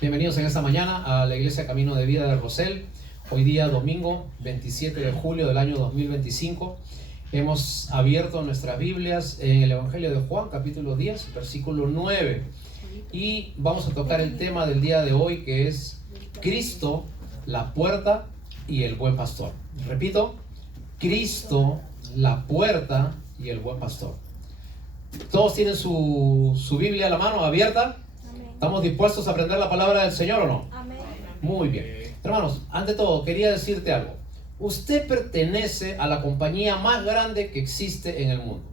Bienvenidos en esta mañana a la Iglesia Camino de Vida de Rosell. Hoy día domingo 27 de julio del año 2025. Hemos abierto nuestras Biblias en el Evangelio de Juan, capítulo 10, versículo 9. Y vamos a tocar el tema del día de hoy, que es Cristo, la puerta y el buen pastor. Repito, Cristo, la puerta y el buen pastor. ¿Todos tienen su Biblia a la mano abierta? ¿Estamos dispuestos a aprender la palabra del Señor o no? Amén. Muy bien. Hermanos, ante todo, quería decirte algo. Usted pertenece a la compañía más grande que existe en el mundo.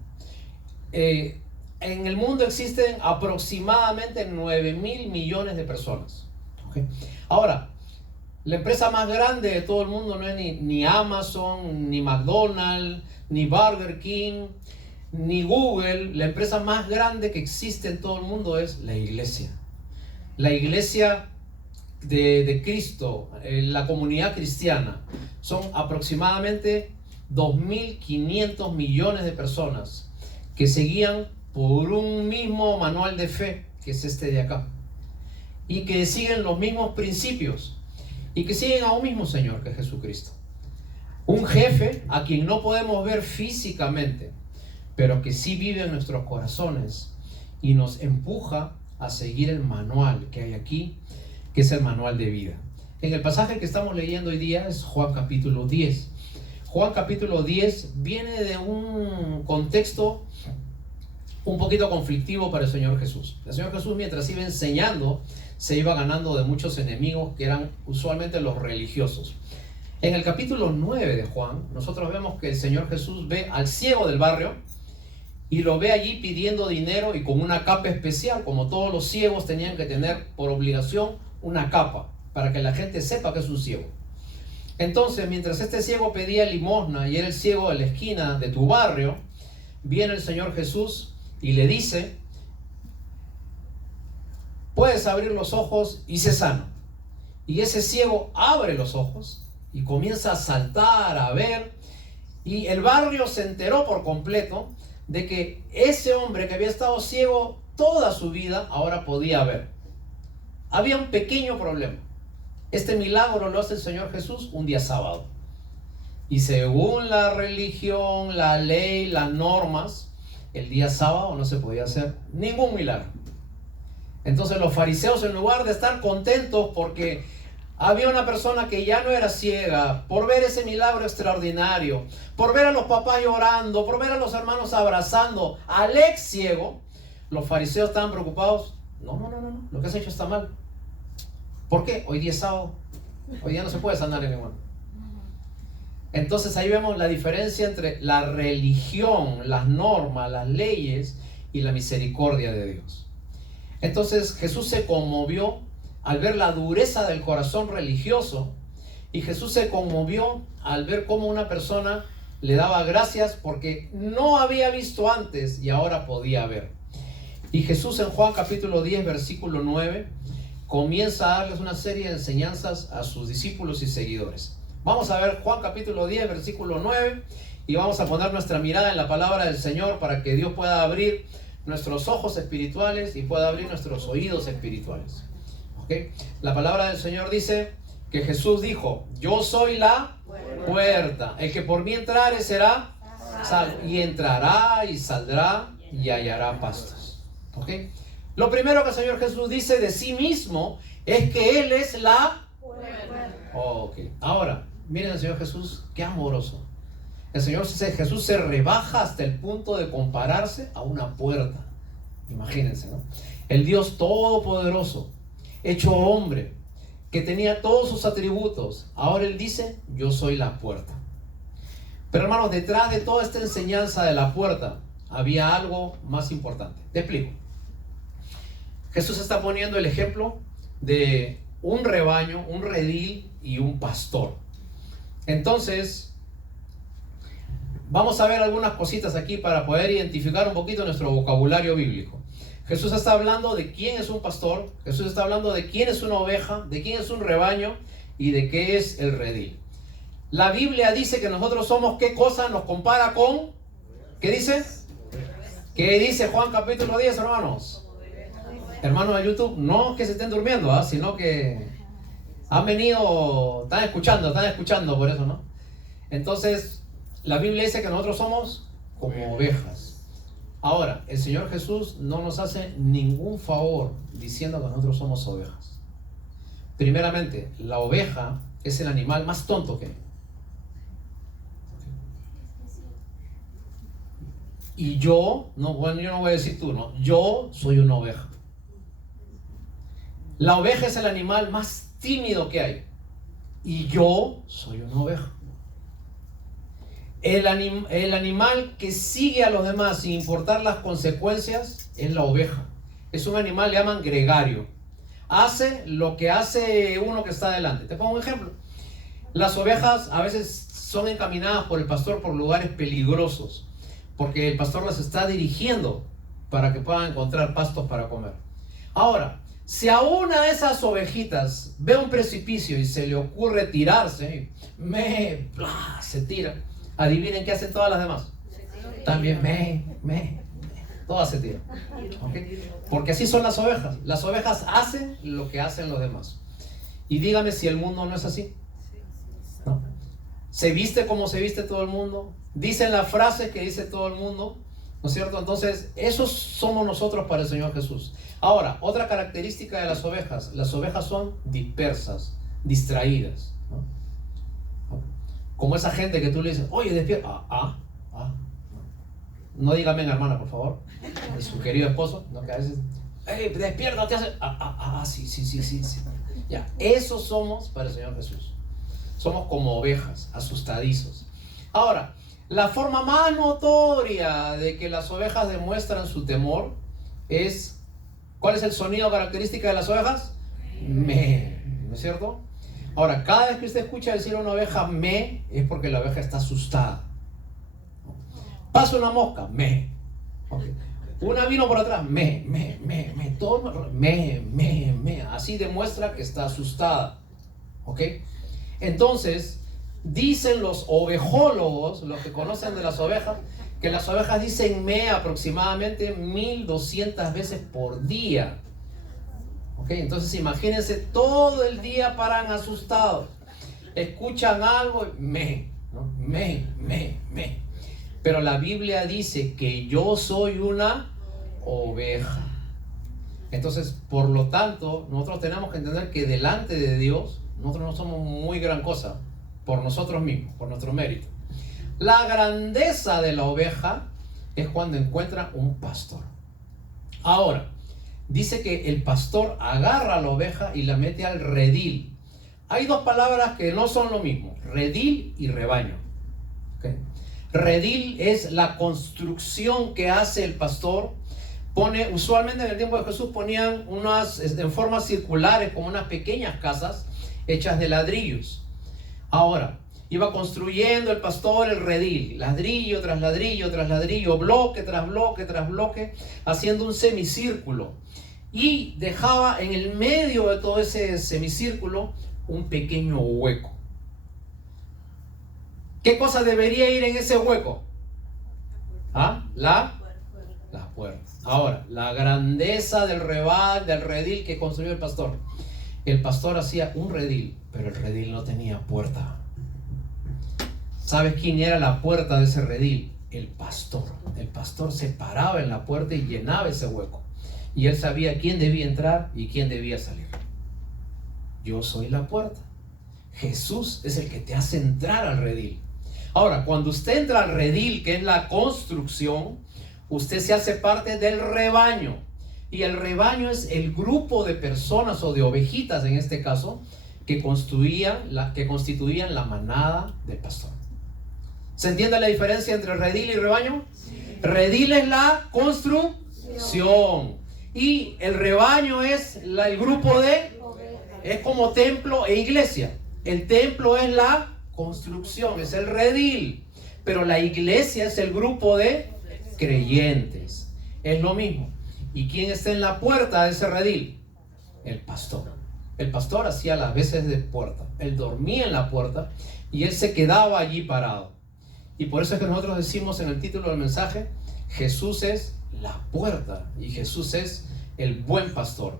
En el mundo existen aproximadamente 9.000 millones de personas. ¿Okay? Ahora, la empresa más grande de todo el mundo no es ni Amazon, ni McDonald's, ni Burger King, ni Google. La empresa más grande que existe en todo el mundo es la iglesia. La iglesia de Cristo, la comunidad cristiana, son aproximadamente 2.500 millones de personas que se guían por un mismo manual de fe, que es este de acá, y que siguen los mismos principios, y que siguen a un mismo Señor, que es Jesucristo. Un jefe a quien no podemos ver físicamente, pero que sí vive en nuestros corazones y nos empuja a seguir el manual que hay aquí, que es el manual de vida. En el pasaje que estamos leyendo hoy día es Juan capítulo 10. Juan capítulo 10 viene de un contexto un poquito conflictivo para el Señor Jesús. El Señor Jesús, mientras iba enseñando, se iba ganando de muchos enemigos que eran usualmente los religiosos. En el capítulo 9 de Juan, nosotros vemos que el Señor Jesús ve al ciego del barrio y lo ve allí pidiendo dinero y con una capa especial, como todos los ciegos tenían que tener por obligación una capa, para que la gente sepa que es un ciego. Entonces, mientras este ciego pedía limosna y era el ciego de la esquina de tu barrio, viene el Señor Jesús y le dice: puedes abrir los ojos y sé sano. Y ese ciego abre los ojos y comienza a saltar, a ver, y el barrio se enteró por completo de que ese hombre que había estado ciego toda su vida ahora podía ver. Había un pequeño problema. Este milagro lo hace el Señor Jesús un día sábado. Y según la religión, la ley, las normas, el día sábado no se podía hacer ningún milagro. Entonces los fariseos, en lugar de estar contentos porque había una persona que ya no era ciega, por ver ese milagro extraordinario, por ver a los papás llorando, por ver a los hermanos abrazando al ex ciego, los fariseos estaban preocupados. No, lo que has hecho está mal. ¿Por qué? Hoy día es sábado. Hoy día no se puede sanar en igual. Entonces ahí vemos la diferencia entre la religión, las normas, las leyes y la misericordia de Dios. Entonces Jesús se conmovió al ver la dureza del corazón religioso, y Jesús se conmovió al ver cómo una persona le daba gracias porque no había visto antes y ahora podía ver. Y Jesús en Juan capítulo 10 versículo 9 comienza a darles una serie de enseñanzas a sus discípulos y seguidores. Vamos a ver Juan capítulo 10 versículo 9 y vamos a poner nuestra mirada en la palabra del Señor para que Dios pueda abrir nuestros ojos espirituales y pueda abrir nuestros oídos espirituales. ¿Okay? La palabra del Señor dice que Jesús dijo: yo soy la puerta, el que por mí entrare será salvo, y entrará y saldrá y hallará pastos. ¿Okay? Lo primero que el Señor Jesús dice de sí mismo es que Él es la puerta. Okay. Ahora, miren al Señor Jesús, qué amoroso. El Señor Jesús se rebaja hasta el punto de compararse a una puerta. Imagínense, ¿no? El Dios Todopoderoso, hecho hombre, que tenía todos sus atributos, ahora Él dice: yo soy la puerta. Pero hermanos, detrás de toda esta enseñanza de la puerta había algo más importante. Te explico. Jesús está poniendo el ejemplo de un rebaño, un redil y un pastor. Entonces, vamos a ver algunas cositas aquí para poder identificar un poquito nuestro vocabulario bíblico. Jesús está hablando de quién es un pastor, Jesús está hablando de quién es una oveja, de quién es un rebaño y de qué es el redil. La Biblia dice que nosotros somos, ¿qué cosa? Nos compara con, ¿qué dice? ¿Qué dice Juan capítulo 10, hermanos? Hermanos de YouTube, no que se estén durmiendo, sino que han venido, están escuchando por eso, ¿no? Entonces, la Biblia dice que nosotros somos como ovejas. Ahora, el Señor Jesús no nos hace ningún favor diciendo que nosotros somos ovejas. Primeramente, la oveja es el animal más tonto que hay. Y yo no voy a decir tú, no, yo soy una oveja. La oveja es el animal más tímido que hay. Y yo soy una oveja. El animal que sigue a los demás sin importar las consecuencias es la oveja. Es un animal, le llaman gregario. Hace lo que hace uno que está delante. Te pongo un ejemplo. Las ovejas a veces son encaminadas por el pastor por lugares peligrosos, porque el pastor las está dirigiendo para que puedan encontrar pastos para comer. Ahora, si a una de esas ovejitas ve un precipicio y se le ocurre tirarse, se tira. Adivinen qué hacen todas las demás. También todas se tiran. ¿Okay? Porque así son las ovejas. Las ovejas hacen lo que hacen los demás. Y dígame si el mundo no es así. ¿No? Se viste como se viste todo el mundo. Dicen las frases que dice todo el mundo. ¿No es cierto? Entonces, esos somos nosotros para el Señor Jesús. Ahora, otra característica de las ovejas. Las ovejas son dispersas, distraídas, ¿no? Como esa gente que tú le dices, oye, despierta. No diga amén, hermana, por favor. Es su querido esposo, ¿no? Que a veces, hey, despierta, te hace. Sí. Ya, esos somos para el Señor Jesús. Somos como ovejas, asustadizos. Ahora, la forma más notoria de que las ovejas demuestran su temor es, ¿cuál es el sonido característico de las ovejas? ¿no es cierto? Ahora, cada vez que usted escucha decir a una oveja es porque la oveja está asustada. Pasa una mosca, okay. Una vino por atrás, todo, así demuestra que está asustada. ¿Ok? Entonces, dicen los ovejólogos, los que conocen de las ovejas, que las ovejas dicen aproximadamente 1200 veces por día. ¿Ok? Entonces, imagínense, todo el día paran asustados. Escuchan algo, ¿no? Pero la Biblia dice que yo soy una oveja. Entonces, por lo tanto, nosotros tenemos que entender que delante de Dios, nosotros no somos muy gran cosa por nosotros mismos, por nuestro mérito. La grandeza de la oveja es cuando encuentra un pastor. Ahora, dice que el pastor agarra a la oveja y la mete al redil. Hay dos palabras que no son lo mismo, redil y rebaño. ¿Okay? Redil es la construcción que hace el pastor. Usualmente en el tiempo de Jesús ponían unas en formas circulares, como unas pequeñas casas hechas de ladrillos. Ahora, iba construyendo el pastor el redil, ladrillo tras ladrillo tras ladrillo, bloque tras bloque tras bloque, haciendo un semicírculo. Y dejaba en el medio de todo ese semicírculo un pequeño hueco. ¿Qué cosa debería ir en ese hueco? La puerta. Ahora, la grandeza del redil que construyó el pastor. El pastor hacía un redil, pero el redil no tenía puerta. ¿Sabes quién era la puerta de ese redil? El pastor. El pastor se paraba en la puerta y llenaba ese hueco. Y él sabía quién debía entrar y quién debía salir. Yo soy la puerta. Jesús es el que te hace entrar al redil. Ahora, cuando usted entra al redil, que es la construcción, usted se hace parte del rebaño. Y el rebaño es el grupo de personas o de ovejitas, en este caso, que constituían la manada del pastor. ¿Se entiende la diferencia entre redil y rebaño? Redil es la construcción. Y el rebaño es el grupo es como templo e iglesia. El templo es la construcción, es el redil. Pero la iglesia es el grupo de creyentes. Es lo mismo. ¿Y quién está en la puerta de ese redil? El pastor. El pastor hacía las veces de puerta. Él dormía en la puerta y él se quedaba allí parado. Y por eso es que nosotros decimos en el título del mensaje, Jesús es la puerta y Jesús es el buen pastor.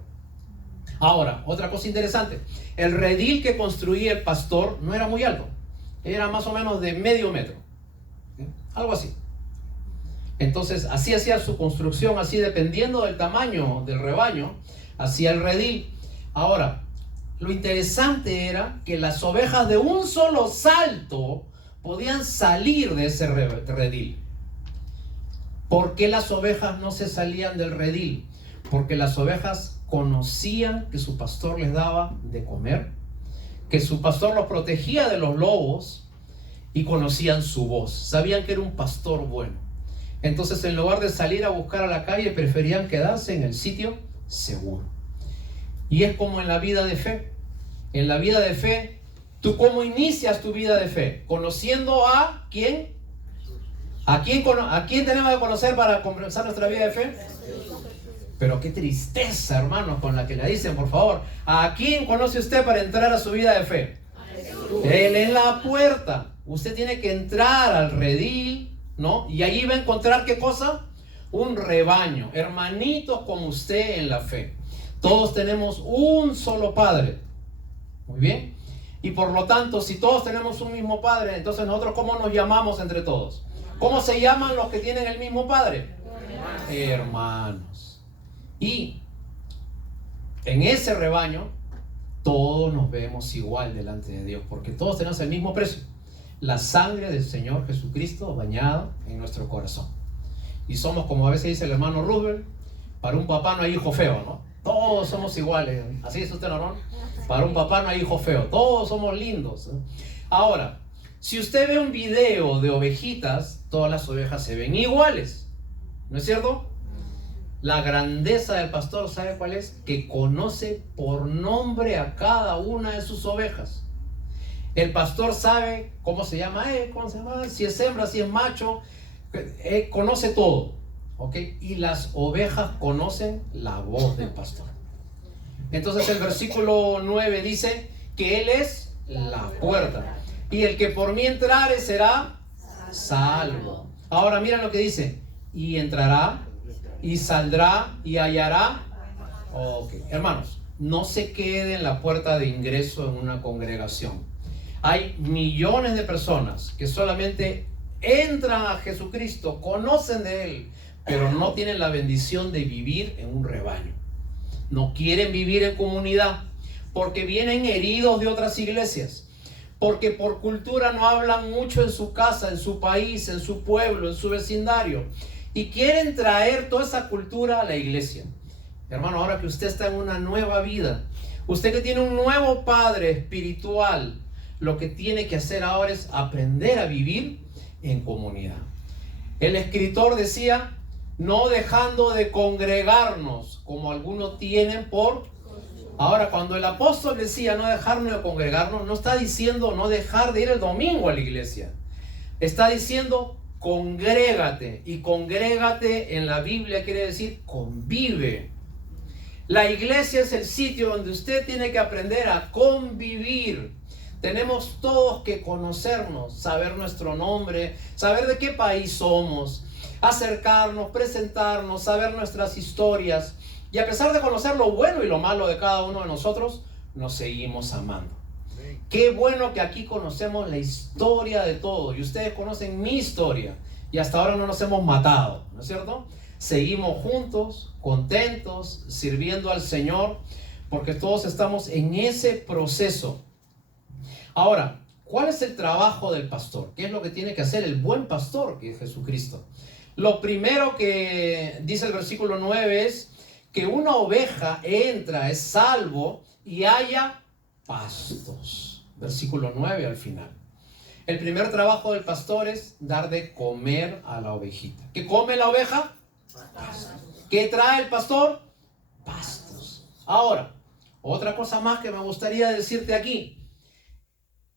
Ahora, otra cosa interesante. El redil que construía el pastor no era muy alto. Era más o menos de medio metro. ¿Sí? Algo así. Entonces, así hacía su construcción, así dependiendo del tamaño del rebaño, hacía el redil. Ahora, lo interesante era que las ovejas de un solo salto podían salir de ese redil. ¿Por qué las ovejas no se salían del redil? Porque las ovejas conocían que su pastor les daba de comer, que su pastor los protegía de los lobos y conocían su voz. Sabían que era un pastor bueno. Entonces, en lugar de salir a buscar a la calle, preferían quedarse en el sitio seguro. Y es como en la vida de fe. En la vida de fe, ¿tú cómo inicias tu vida de fe? Conociendo a ¿quién? ¿A quién tenemos que conocer para comenzar nuestra vida de fe? Pero qué tristeza, hermanos, con la que la dicen, por favor. ¿A quién conoce usted para entrar a su vida de fe? Él es la puerta. Usted tiene que entrar al redil, ¿no? Y allí va a encontrar, ¿qué cosa? Un rebaño, hermanitos como usted en la fe. Todos tenemos un solo Padre. Muy bien. Y por lo tanto, si todos tenemos un mismo Padre, entonces nosotros, ¿cómo nos llamamos entre todos? ¿Cómo se llaman los que tienen el mismo Padre? Hermanos. Y en ese rebaño, todos nos vemos igual delante de Dios, porque todos tenemos el mismo precio. La sangre del Señor Jesucristo bañada en nuestro corazón. Y somos, como a veces dice el hermano Roosevelt, para un papá no hay hijo feo, ¿no? Todos somos iguales. ¿Así dice usted, no? Para un papá no hay hijo feo. Todos somos lindos, ¿eh? Ahora, si usted ve un video de ovejitas, todas las ovejas se ven iguales. ¿No es cierto? La grandeza del pastor, ¿sabe cuál es? Que conoce por nombre a cada una de sus ovejas. El pastor sabe cómo se llama si es hembra, si es macho, conoce todo, ¿ok? Y las ovejas conocen la voz del pastor. Entonces el versículo 9 dice que Él es la puerta. Y el que por mí entrare será salvo. Ahora mira lo que dice. Y entrará, y saldrá, y hallará. Ok, hermanos, no se quede en la puerta de ingreso en una congregación. Hay millones de personas que solamente entran a Jesucristo, conocen de Él, pero no tienen la bendición de vivir en un rebaño. No quieren vivir en comunidad porque vienen heridos de otras iglesias, porque por cultura no hablan mucho en su casa, en su país, en su pueblo, en su vecindario, y quieren traer toda esa cultura a la iglesia. Hermano, ahora que usted está en una nueva vida, usted que tiene un nuevo padre espiritual, lo que tiene que hacer ahora es aprender a vivir en comunidad. El escritor decía, no dejando de congregarnos, como algunos tienen por... Ahora, cuando el apóstol decía no dejarnos de congregarnos, no está diciendo no dejar de ir el domingo a la iglesia. Está diciendo congrégate. Y congrégate en la Biblia quiere decir convive. La iglesia es el sitio donde usted tiene que aprender a convivir. Tenemos todos que conocernos, saber nuestro nombre, saber de qué país somos, acercarnos, presentarnos, saber nuestras historias. Y a pesar de conocer lo bueno y lo malo de cada uno de nosotros, nos seguimos amando. Qué bueno que aquí conocemos la historia de todos. Y ustedes conocen mi historia. Y hasta ahora no nos hemos matado, ¿no es cierto? Seguimos juntos, contentos, sirviendo al Señor, porque todos estamos en ese proceso. Ahora, ¿cuál es el trabajo del pastor? ¿Qué es lo que tiene que hacer el buen pastor, que es Jesucristo? Lo primero que dice el versículo 9 es que una oveja entra, es salvo y haya pastos. Versículo 9 al final. El primer trabajo del pastor es dar de comer a la ovejita. ¿Qué come la oveja? Pastos. ¿Qué trae el pastor? Pastos. Ahora, otra cosa más que me gustaría decirte aquí.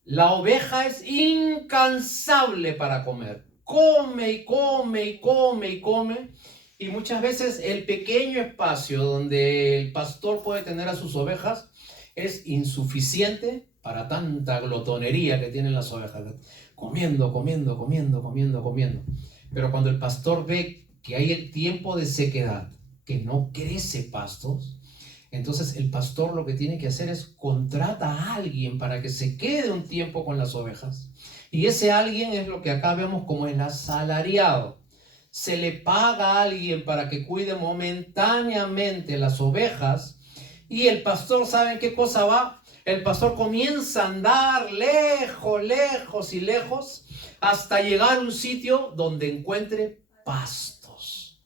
La oveja es incansable para comer. Come y come y come y come. Y muchas veces el pequeño espacio donde el pastor puede tener a sus ovejas es insuficiente para tanta glotonería que tienen las ovejas. Comiendo, comiendo, comiendo, comiendo, comiendo. Pero cuando el pastor ve que hay el tiempo de sequedad, que no crece pastos, entonces el pastor lo que tiene que hacer es contrata a alguien para que se quede un tiempo con las ovejas. Y ese alguien es lo que acá vemos como el asalariado. Se le paga a alguien para que cuide momentáneamente las ovejas, y el pastor, ¿saben qué cosa va? El pastor comienza a andar lejos, lejos y lejos hasta llegar a un sitio donde encuentre pastos.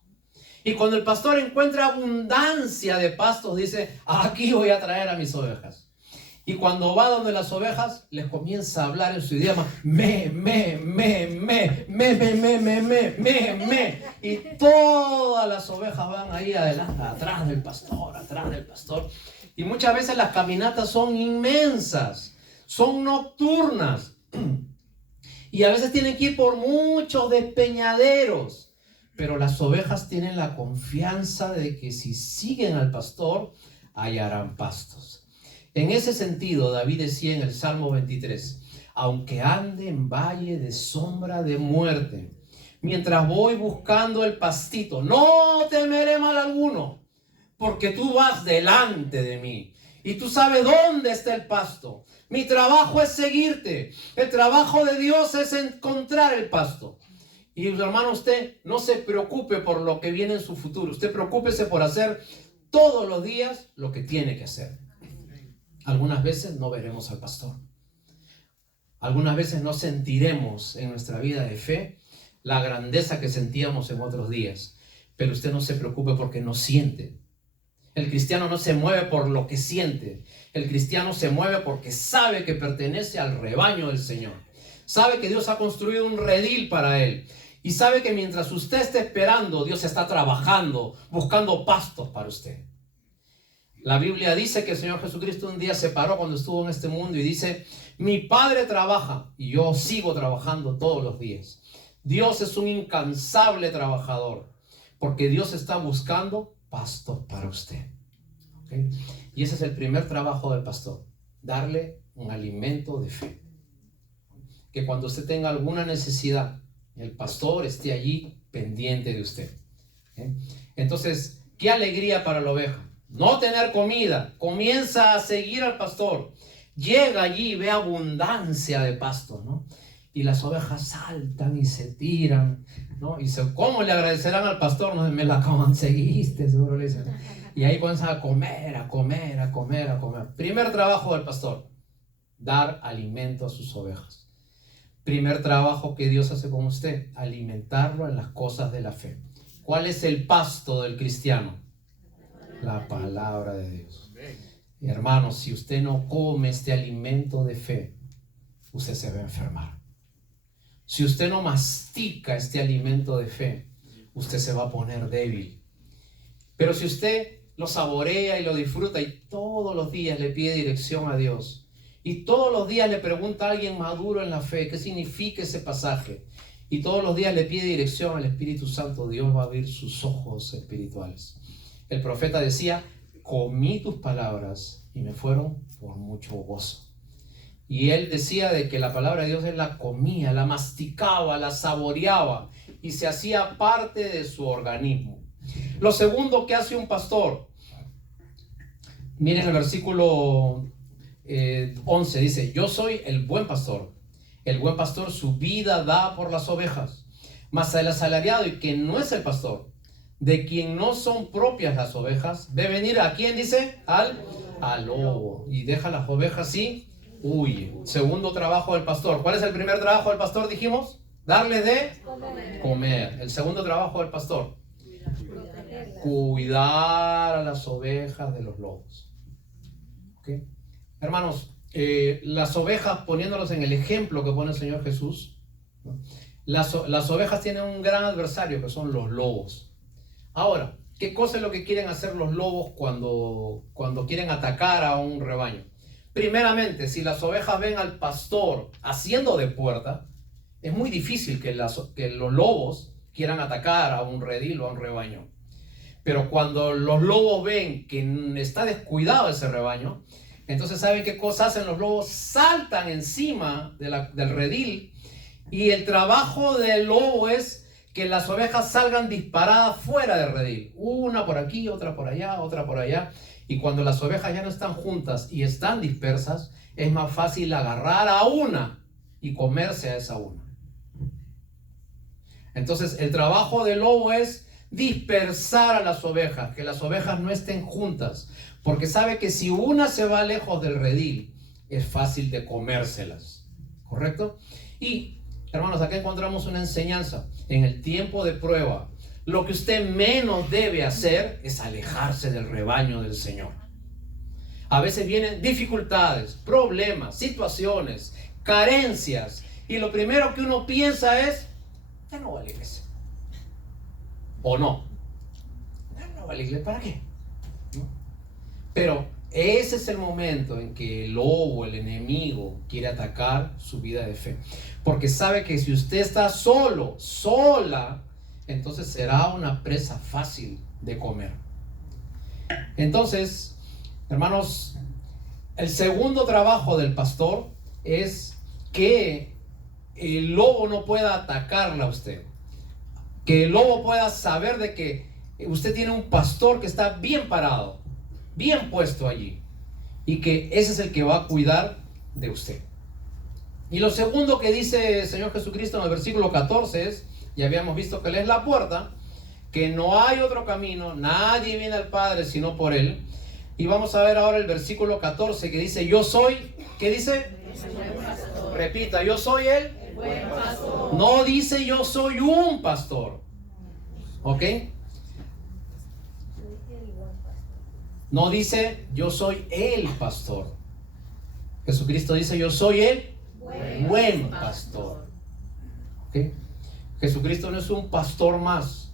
Y cuando el pastor encuentra abundancia de pastos, dice, aquí voy a traer a mis ovejas. Y cuando va donde las ovejas, les comienza a hablar en su idioma, me. Y todas las ovejas van ahí adelante, atrás del pastor. Y muchas veces las caminatas son inmensas, son nocturnas. Y a veces tienen que ir por muchos despeñaderos. Pero las ovejas tienen la confianza de que si siguen al pastor, hallarán pastos. En ese sentido, David decía en el Salmo 23, aunque ande en valle de sombra de muerte, mientras voy buscando el pastito, no temeré mal alguno, porque tú vas delante de mí y tú sabes dónde está el pasto. Mi trabajo es seguirte. El trabajo de Dios es encontrar el pasto. Y hermano, usted no se preocupe por lo que viene en su futuro. Usted preocúpese por hacer todos los días lo que tiene que hacer. Algunas veces no veremos al pastor. Algunas veces no sentiremos en nuestra vida de fe la grandeza que sentíamos en otros días. Pero usted no se preocupe porque no siente. El cristiano no se mueve por lo que siente. El cristiano se mueve porque sabe que pertenece al rebaño del Señor. Sabe que Dios ha construido un redil para él. Y sabe que mientras usted esté esperando, Dios está trabajando, buscando pastos para usted. La Biblia dice que el Señor Jesucristo un día se paró cuando estuvo en este mundo y dice, mi Padre trabaja y yo sigo trabajando todos los días. Dios es un incansable trabajador porque Dios está buscando pastos para usted. ¿Okay? Y ese es el primer trabajo del pastor, darle un alimento de fe. Que cuando usted tenga alguna necesidad, el pastor esté allí pendiente de usted. ¿Okay? Entonces, qué alegría para la oveja. No tener comida, comienza a seguir al pastor, llega allí y ve abundancia de pasto, ¿no? Y las ovejas saltan y se tiran, ¿no? Y ¿cómo le agradecerán al pastor? No, me la conseguiste, seguro le dicen. Y ahí comienzan a comer. Primer trabajo del pastor, dar alimento a sus ovejas. Primer trabajo que Dios hace con usted, alimentarlo en las cosas de la fe. ¿Cuál es el pasto del cristiano? La palabra de Dios. Y hermanos, si usted no come este alimento de fe, usted se va a enfermar. Si usted no mastica este alimento de fe, usted se va a poner débil. Pero si usted lo saborea y lo disfruta y todos los días le pide dirección a Dios y todos los días le pregunta a alguien maduro en la fe qué significa ese pasaje y todos los días le pide dirección al Espíritu Santo, Dios va a abrir sus ojos espirituales. El profeta decía, comí tus palabras y me fueron por mucho gozo. Y él decía de que la palabra de Dios él la comía, la masticaba, la saboreaba y se hacía parte de su organismo. Lo segundo que hace un pastor, miren el versículo 11, dice, yo soy el buen pastor. El buen pastor su vida da por las ovejas, mas el asalariado y que no es el pastor, de quien no son propias las ovejas, ve venir a quién dice, al lobo, y deja las ovejas y huye. Segundo trabajo del pastor. ¿Cuál es el primer trabajo del pastor? Dijimos, darles de comer. El segundo trabajo del pastor, cuidar a las ovejas de los lobos. ¿Okay? Hermanos, las ovejas, poniéndolos en el ejemplo que pone el Señor Jesús, ¿no? Las ovejas tienen un gran adversario que son los lobos. Ahora, ¿qué cosa es lo que quieren hacer los lobos cuando quieren atacar a un rebaño? Primeramente, si las ovejas ven al pastor haciendo de puerta, es muy difícil que los lobos quieran atacar a un redil o a un rebaño. Pero cuando los lobos ven que está descuidado ese rebaño, entonces ¿saben qué cosa hacen los lobos? Saltan encima del redil y el trabajo del lobo es que las ovejas salgan disparadas fuera del redil. Una por aquí, otra por allá, otra por allá. Y cuando las ovejas ya no están juntas y están dispersas, es más fácil agarrar a una y comerse a esa una. Entonces, el trabajo del lobo es dispersar a las ovejas, que las ovejas no estén juntas, porque sabe que si una se va lejos del redil, es fácil de comérselas. ¿Correcto? Y, hermanos, acá encontramos una enseñanza. En el tiempo de prueba, lo que usted menos debe hacer es alejarse del rebaño del Señor. A veces vienen dificultades, problemas, situaciones, carencias, y lo primero que uno piensa es: ya no va a la iglesia. ¿O no? Ya no va a la iglesia, ¿para qué? ¿No? Pero ese es el momento en que el lobo, el enemigo, quiere atacar su vida de fe. Porque sabe que si usted está solo, sola, entonces será una presa fácil de comer. Entonces, hermanos, el segundo trabajo del pastor es que el lobo no pueda atacarla a usted. Que el lobo pueda saber de que usted tiene un pastor que está bien parado, bien puesto allí, y que ese es el que va a cuidar de usted. Y lo segundo que dice el Señor Jesucristo en el versículo 14 es, ya habíamos visto que Él es la puerta, que no hay otro camino, nadie viene al Padre sino por Él. Y vamos a ver ahora el versículo 14 que dice: yo soy, ¿qué dice? Repita, yo soy el buen pastor. No dice yo soy un pastor. ¿Ok? No dice yo soy el pastor. Jesucristo dice yo soy el buen pastor. ¿Ok? Jesucristo no es un pastor más.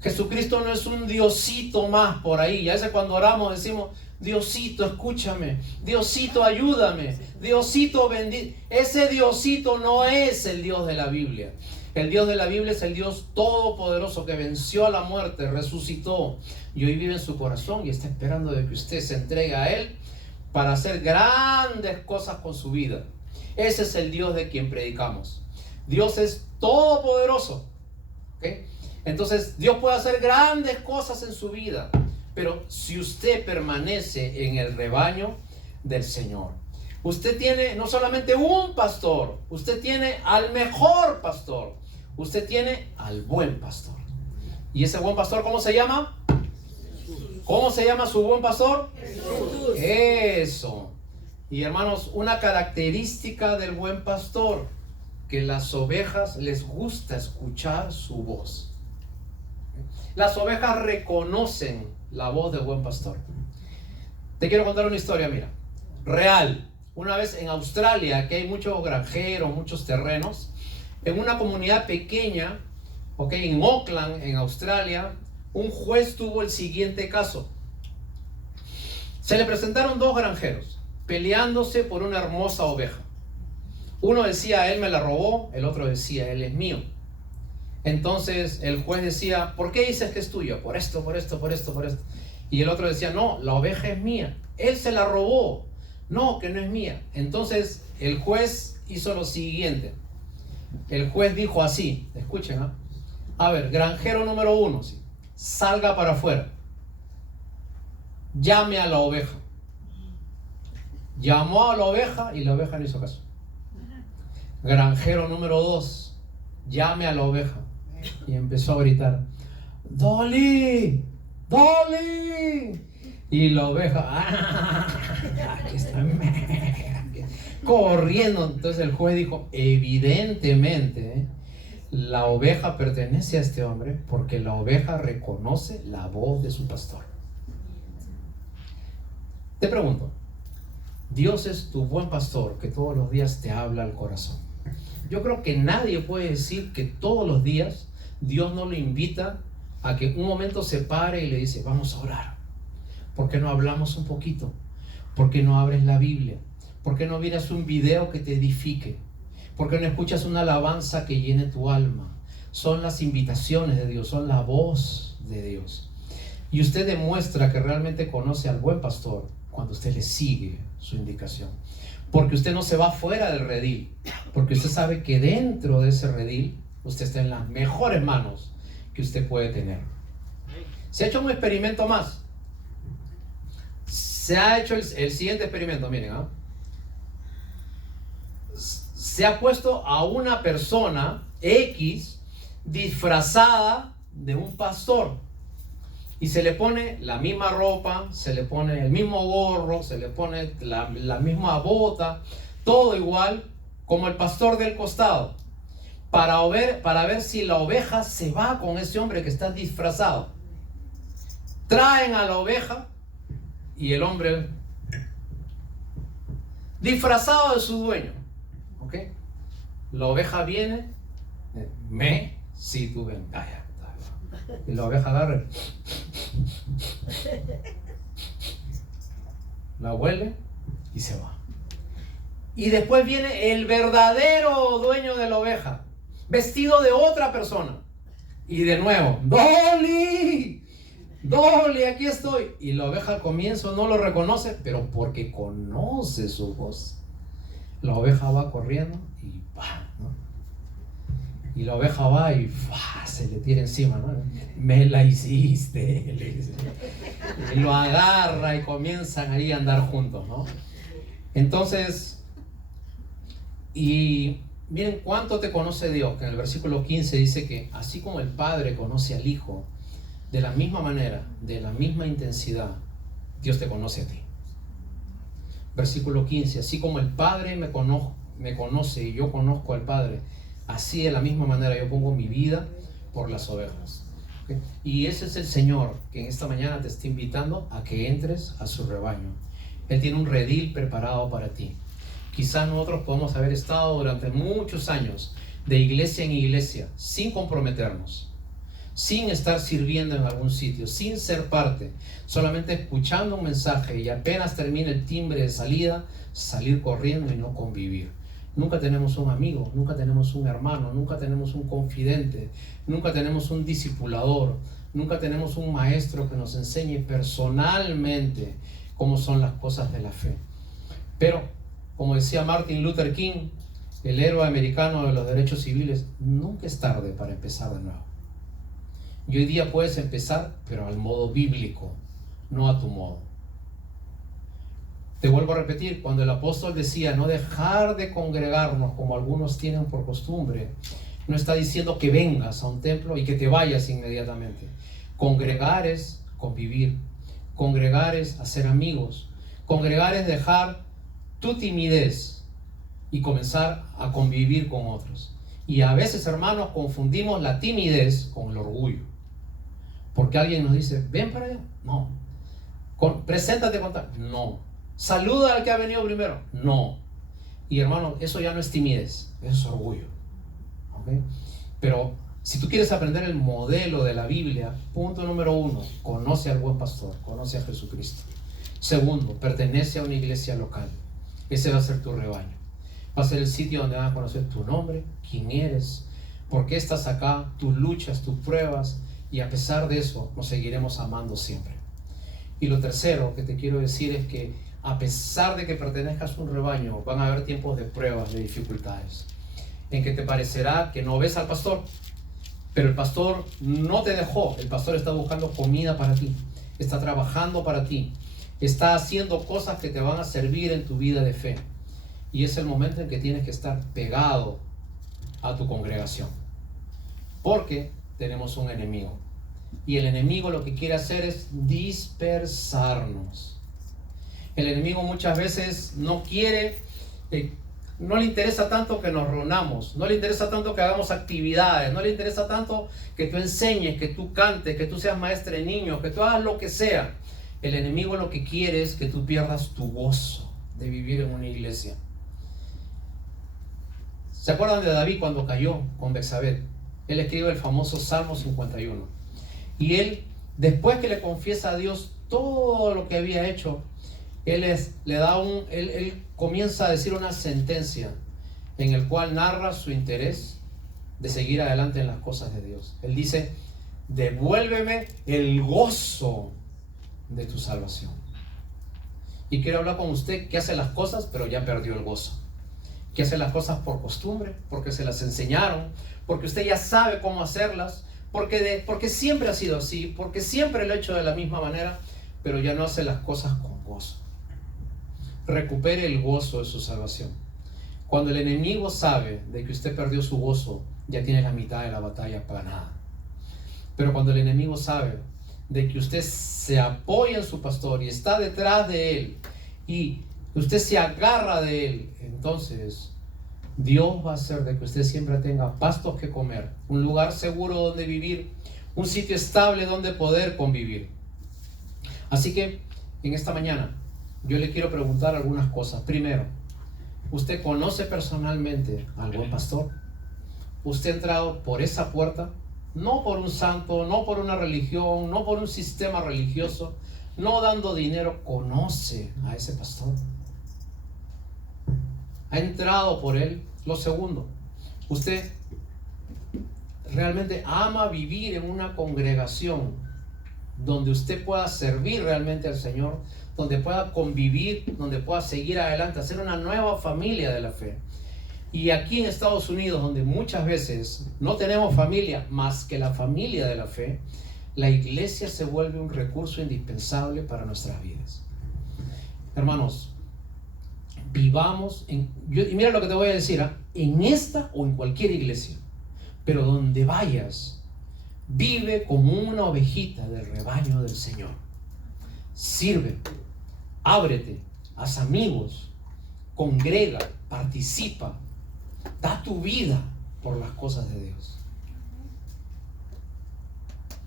Jesucristo no es un Diosito más por ahí. Ya veces cuando oramos decimos: Diosito, escúchame. Diosito, ayúdame. Diosito, bendito. Ese Diosito no es el Dios de la Biblia. El Dios de la Biblia es el Dios todopoderoso que venció a la muerte, resucitó y hoy vive en su corazón y está esperando de que usted se entregue a Él para hacer grandes cosas con su vida. Ese es el Dios de quien predicamos. Dios es todopoderoso. ¿Okay? Entonces Dios puede hacer grandes cosas en su vida, pero si usted permanece en el rebaño del Señor, usted tiene no solamente un pastor, usted tiene al mejor pastor, usted tiene al buen pastor. ¿Y ese buen pastor cómo se llama? ¿Cómo se llama su buen pastor? Jesús. Eso. Y hermanos, una característica del buen pastor, que las ovejas les gusta escuchar su voz. Las ovejas reconocen la voz del buen pastor. Te quiero contar una historia, mira, real. Una vez en Australia, que hay muchos granjeros, muchos terrenos, en una comunidad pequeña, en Auckland, en Australia, un juez tuvo el siguiente caso. Se le presentaron dos granjeros peleándose por una hermosa oveja. Uno decía: él me la robó, el otro decía: él es mío. Entonces el juez decía: ¿por qué dices que es tuya? Por esto, por esto, por esto, por esto. Y el otro decía: no, la oveja es mía, él se la robó. No, que no es mía. Entonces el juez hizo lo siguiente. El juez dijo así, escuchen, a ver, granjero número 1, ¿sí? Salga para afuera, llame a la oveja. Llamó a la oveja y la oveja no hizo caso. Granjero número 2, llame a la oveja. Y empezó a gritar: ¡Dolly! ¡Dolly! Y la oveja, aquí está, corriendo. Entonces el juez dijo: evidentemente la oveja pertenece a este hombre, porque la oveja reconoce la voz de su pastor. Te pregunto, Dios es tu buen pastor que todos los días te habla al corazón. Yo creo que nadie puede decir que todos los días Dios no lo invita a que un momento se pare y le dice: vamos a orar. ¿Por qué no hablamos un poquito? ¿Por qué no abres la Biblia? ¿Por qué no miras un video que te edifique? ¿Por qué no escuchas una alabanza que llene tu alma? Son las invitaciones de Dios, son la voz de Dios. Y usted demuestra que realmente conoce al buen pastor cuando usted le sigue su indicación. Porque usted no se va fuera del redil, porque usted sabe que dentro de ese redil usted está en las mejores manos que usted puede tener. Se ha hecho un experimento más. Se ha hecho el siguiente experimento, miren, ¿eh? Se ha puesto a una persona X disfrazada de un pastor y se le pone la misma ropa, se le pone el mismo gorro, se le pone la misma bota, todo igual como el pastor del costado, para ver si la oveja se va con ese hombre que está disfrazado. Traen a la oveja y el hombre disfrazado de su dueño, ¿ok? La oveja viene, si tú ven, y la oveja agarra, la huele y se va. Y después viene el verdadero dueño de la oveja, vestido de otra persona, y de nuevo, Dolly, aquí estoy. Y la oveja al comienzo no lo reconoce, pero porque conoce su voz, la oveja va corriendo y ¡pam! ¿No? Y la oveja va y ¡pam! Se le tira encima, ¿no? Me la hiciste, le dice. Y lo agarra y comienzan ahí a andar juntos, ¿no? Entonces, y miren cuánto te conoce Dios, que en el versículo 15 dice que así como el Padre conoce al Hijo, de la misma manera, de la misma intensidad, Dios te conoce a ti. Versículo 15, así como el Padre me conoce y yo conozco al Padre, así de la misma manera yo pongo mi vida por las ovejas. ¿Okay? Y ese es el Señor que en esta mañana te está invitando a que entres a su rebaño. Él tiene un redil preparado para ti. Quizás nosotros podemos haber estado durante muchos años de iglesia en iglesia sin comprometernos, sin estar sirviendo en algún sitio, sin ser parte, solamente escuchando un mensaje y apenas termina el timbre de salida, salir corriendo y no convivir. Nunca tenemos un amigo, nunca tenemos un hermano, nunca tenemos un confidente, nunca tenemos un discipulador, nunca tenemos un maestro que nos enseñe personalmente cómo son las cosas de la fe. Pero, como decía Martin Luther King, el héroe americano de los derechos civiles, nunca es tarde para empezar de nuevo. Y hoy día puedes empezar, pero al modo bíblico, no a tu modo. Te vuelvo a repetir, cuando el apóstol decía no dejar de congregarnos como algunos tienen por costumbre, no está diciendo que vengas a un templo y que te vayas inmediatamente. Congregar es convivir, congregar es hacer amigos, congregar es dejar tu timidez y comenzar a convivir con otros. Y a veces, hermanos, confundimos la timidez con el orgullo. Porque alguien nos dice, ven para allá. No. Preséntate con tal. No. Saluda al que ha venido primero. No. Y hermano, eso ya no es timidez, eso es orgullo. ¿Okay? Pero si tú quieres aprender el modelo de la Biblia, punto número 1, conoce al buen pastor, conoce a Jesucristo. Segundo, pertenece a una iglesia local. Ese va a ser tu rebaño. Va a ser el sitio donde van a conocer tu nombre, quién eres, por qué estás acá, tus luchas, tus pruebas, y a pesar de eso nos seguiremos amando siempre. Y lo tercero que te quiero decir es que a pesar de que pertenezcas a un rebaño, van a haber tiempos de pruebas, de dificultades, en que te parecerá que no ves al pastor, pero el pastor no te dejó. El pastor está buscando comida para ti, está trabajando para ti, está haciendo cosas que te van a servir en tu vida de fe. Y es el momento en que tienes que estar pegado a tu congregación, porque tenemos un enemigo, y el enemigo lo que quiere hacer es dispersarnos. El enemigo muchas veces no quiere, no le interesa tanto que nos reunamos, no le interesa tanto que hagamos actividades, no le interesa tanto que tú enseñes, que tú cantes, que tú seas maestra de niños, que tú hagas lo que sea. El enemigo lo que quiere es que tú pierdas tu gozo de vivir en una iglesia. ¿Se acuerdan de David cuando cayó con Betsabé? Él escribe el famoso Salmo 51. Y él, después que le confiesa a Dios todo lo que había hecho, él comienza a decir una sentencia en el cual narra su interés de seguir adelante en las cosas de Dios. Él dice, devuélveme el gozo de tu salvación. Y quiero hablar con usted que hace las cosas pero ya perdió el gozo. que hace las cosas por costumbre, porque se las enseñaron, porque usted ya sabe cómo hacerlas, porque siempre ha sido así, porque siempre lo ha hecho de la misma manera, pero ya no hace las cosas con gozo. Recupere el gozo de su salvación. Cuando el enemigo sabe de que usted perdió su gozo, ya tiene la mitad de la batalla ganada. Pero cuando el enemigo sabe de que usted se apoya en su pastor y está detrás de él y usted se agarra de él, entonces Dios va a hacer de que usted siempre tenga pastos que comer, un lugar seguro donde vivir, un sitio estable donde poder convivir. Así que en esta mañana yo le quiero preguntar algunas cosas. Primero, ¿usted conoce personalmente al buen pastor? ¿Usted ha entrado por esa puerta? No por un santo, no por una religión, no por un sistema religioso, no dando dinero. ¿Conoce a ese pastor? ¿Ha entrado por él? Lo segundo, ¿usted realmente ama vivir en una congregación donde usted pueda servir realmente al Señor, donde pueda convivir, donde pueda seguir adelante, hacer una nueva familia de la fe? Y aquí en Estados Unidos, donde muchas veces no tenemos familia más que la familia de la fe, la iglesia se vuelve un recurso indispensable para nuestras vidas. Hermanos, vivamos y mira lo que te voy a decir, en esta o en cualquier iglesia, pero donde vayas, vive como una ovejita del rebaño del Señor. Sirve, ábrete, haz amigos, congrega, participa, da tu vida por las cosas de Dios.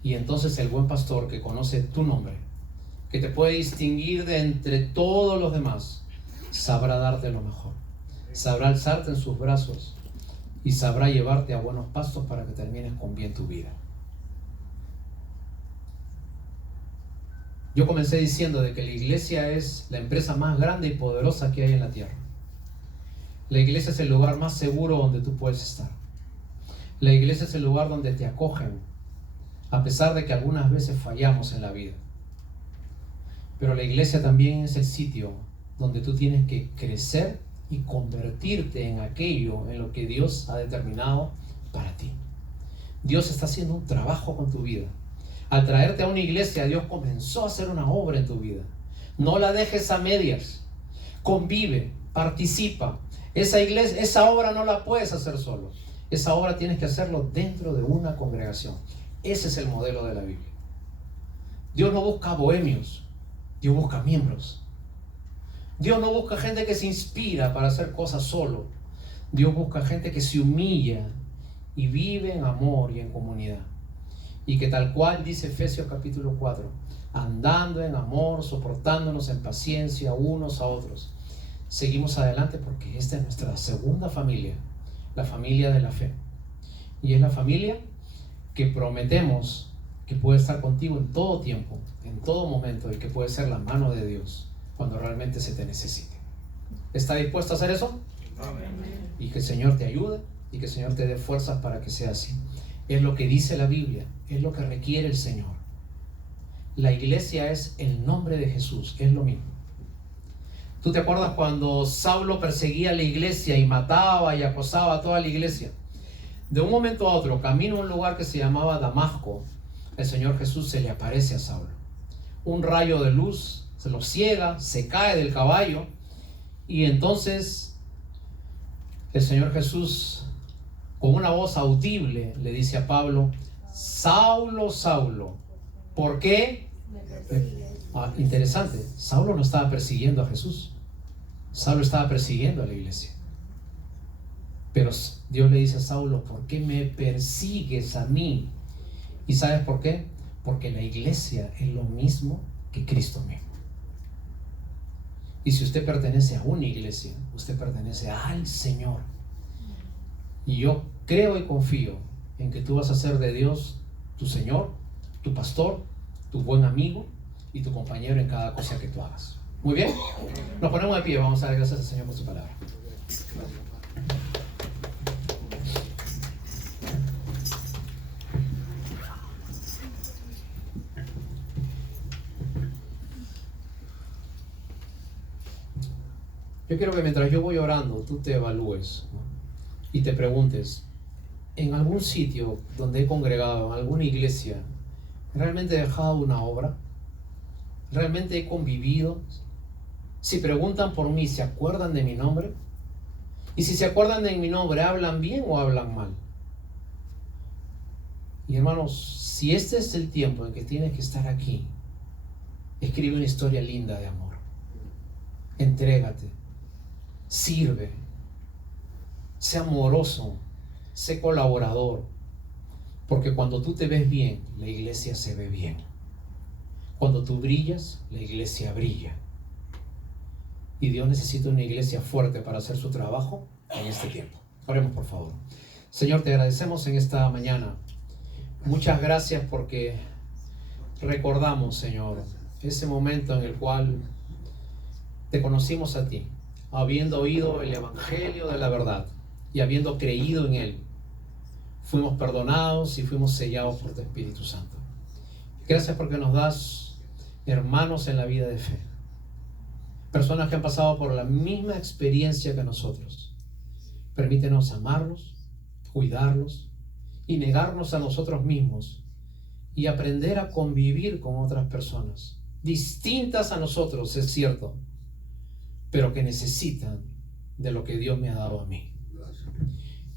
Y entonces el buen pastor que conoce tu nombre, que te puede distinguir de entre todos los demás, sabrá darte lo mejor, sabrá alzarte en sus brazos y sabrá llevarte a buenos pasos para que termines con bien tu vida. Yo comencé diciendo de que la iglesia es la empresa más grande y poderosa que hay en la tierra. La iglesia es el lugar más seguro donde tú puedes estar. La iglesia es el lugar donde te acogen, a pesar de que algunas veces fallamos en la vida. Pero la iglesia también es el sitio donde tú tienes que crecer y convertirte en aquello en lo que Dios ha determinado para ti. Dios está haciendo un trabajo con tu vida. Al traerte a una iglesia, Dios comenzó a hacer una obra en tu vida. No la dejes a medias. Convive, participa. Esa iglesia, esa obra no la puedes hacer solo. Esa obra tienes que hacerlo dentro de una congregación. Ese es el modelo de la Biblia. Dios no busca bohemios, Dios busca miembros. Dios no busca gente que se inspira para hacer cosas solo. Dios busca gente que se humilla y vive en amor y en comunidad. Y que tal cual dice Efesios capítulo 4, andando en amor, soportándonos en paciencia unos a otros. Seguimos adelante porque esta es nuestra segunda familia, la familia de la fe. Y es la familia que prometemos que puede estar contigo en todo tiempo, en todo momento, y que puede ser la mano de Dios cuando realmente se te necesite. ¿Está dispuesto a hacer eso? Amén. Y que el Señor te ayude y que el Señor te dé fuerzas para que sea así. Es lo que dice la Biblia, es lo que requiere el Señor. La iglesia es el nombre de Jesús, es lo mismo. ¿Tú te acuerdas cuando Saulo perseguía a la iglesia y mataba y acosaba a toda la iglesia? De un momento a otro, camino a un lugar que se llamaba Damasco, el Señor Jesús se le aparece a Saulo. Un rayo de luz se lo ciega, se cae del caballo y entonces el Señor Jesús, con una voz audible, le dice a Pablo: Saulo, Saulo, ¿por qué? Interesante, Saulo no estaba persiguiendo a Jesús, Saulo estaba persiguiendo a la iglesia. Pero Dios le dice a Saulo: ¿por qué me persigues a mí? ¿Y sabes por qué? Porque la iglesia es lo mismo que Cristo mismo. Y si usted pertenece a una iglesia, usted pertenece al Señor. Y yo creo y confío en que tú vas a ser de Dios tu Señor, tu pastor, tu buen amigo y tu compañero en cada cosa que tú hagas. Muy bien, nos ponemos de pie, vamos a dar gracias al Señor por su palabra. Yo quiero que mientras yo voy orando, tú te evalúes, ¿no? Y te preguntes, en algún sitio donde he congregado, en alguna iglesia, ¿realmente he dejado una obra? ¿Realmente he convivido? Si preguntan por mí, ¿se acuerdan de mi nombre? Y si se acuerdan de mi nombre, ¿hablan bien o hablan mal? Y hermanos, si este es el tiempo en que tienes que estar aquí, escribe una historia linda de amor. Entrégate, sirve, sé amoroso, sé colaborador, porque cuando tú te ves bien, la iglesia se ve bien. Cuando tú brillas, la iglesia brilla. Y Dios necesita una iglesia fuerte para hacer su trabajo en este tiempo. Oremos, por favor. Señor, te agradecemos en esta mañana. Muchas gracias porque recordamos, Señor, ese momento en el cual te conocimos a ti, habiendo oído el evangelio de la verdad y habiendo creído en él. Fuimos perdonados y fuimos sellados por tu Espíritu Santo. Gracias porque nos das hermanos en la vida de fe. Personas que han pasado por la misma experiencia que nosotros. Permítenos amarlos, cuidarlos y negarnos a nosotros mismos y aprender a convivir con otras personas, distintas a nosotros, es cierto, pero que necesitan de lo que Dios me ha dado a mí.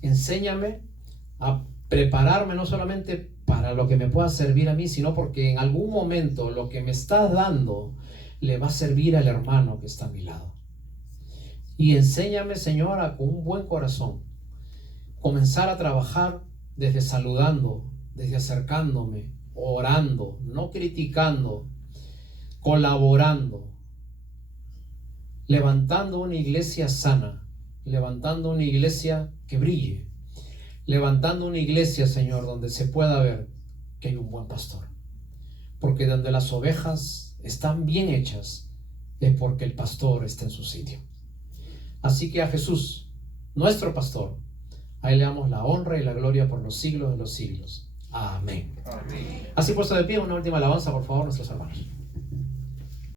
Enséñame a prepararme no solamente para lo que me pueda servir a mí, sino porque en algún momento lo que me estás dando le va a servir al hermano que está a mi lado. Y enséñame, Señor, a con un buen corazón comenzar a trabajar desde saludando, desde acercándome, orando, no criticando, colaborando, levantando una iglesia sana, levantando una iglesia que brille, levantando una iglesia, Señor, donde se pueda ver que hay un buen pastor. Porque donde las ovejas están bien hechas, es porque el pastor está en su sitio. Así que a Jesús, nuestro pastor, a él le damos la honra y la gloria por los siglos de los siglos. Amén. Amén. Así puesto de pie, una última alabanza, por favor, nuestros hermanos.